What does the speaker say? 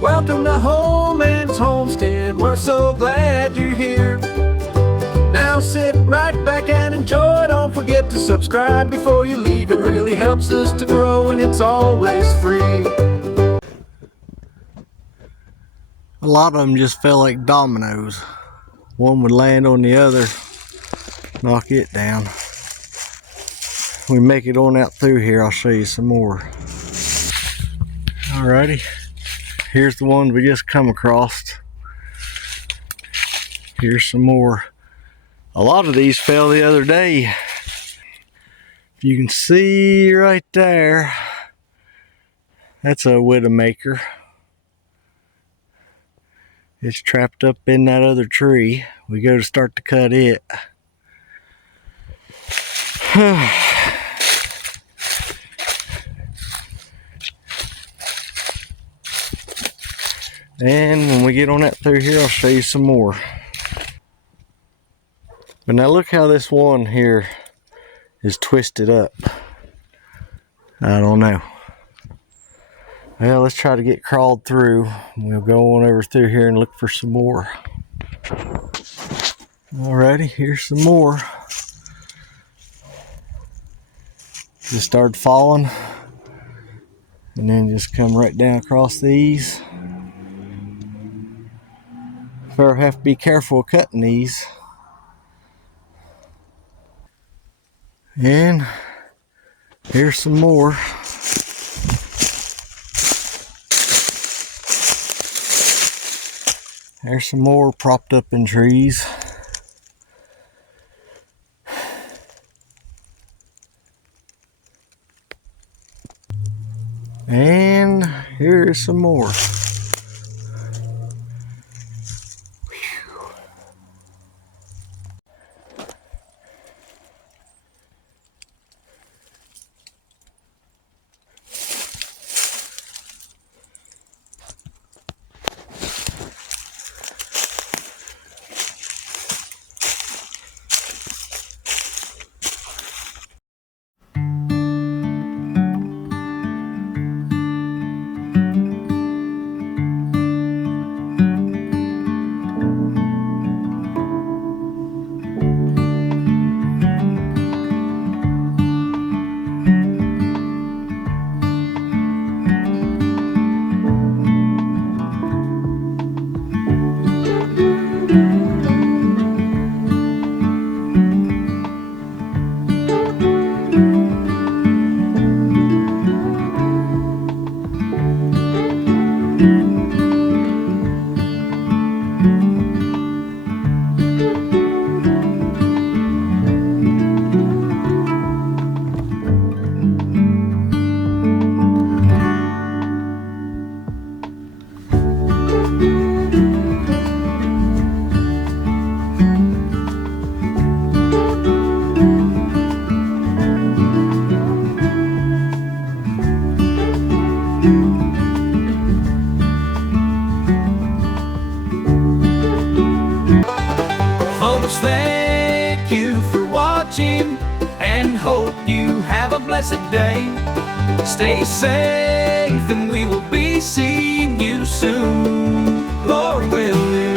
Welcome to Homestead's Homestead. We're so glad you're here. Now sit right back and enjoy. Don't forget to subscribe before you leave. It really helps us to grow, and it's always free. A lot of them just fell like dominoes. One would land on the other, knock it down. We make it on out through here, I'll show you some more. Alrighty, here's the ones we just come across. Here's some more. A lot of these fell the other day. If you can see right there, that's a widowmaker. It's trapped up in that other tree. We go to start to cut it. And when we get on that through here, I'll show you some more. But now look how this one here is twisted up. I don't know. Well, let's try to get crawled through. We'll go on over through here and look for some more. Alrighty, here's some more. Just started falling. And then just come right down across these. Better have to be careful cutting these. And here's some more. There's some more propped up in trees. And here's some more. Folks, thank you for watching, and hope you have a blessed day. Stay safe, and we will be seeing you soon, Lord willing.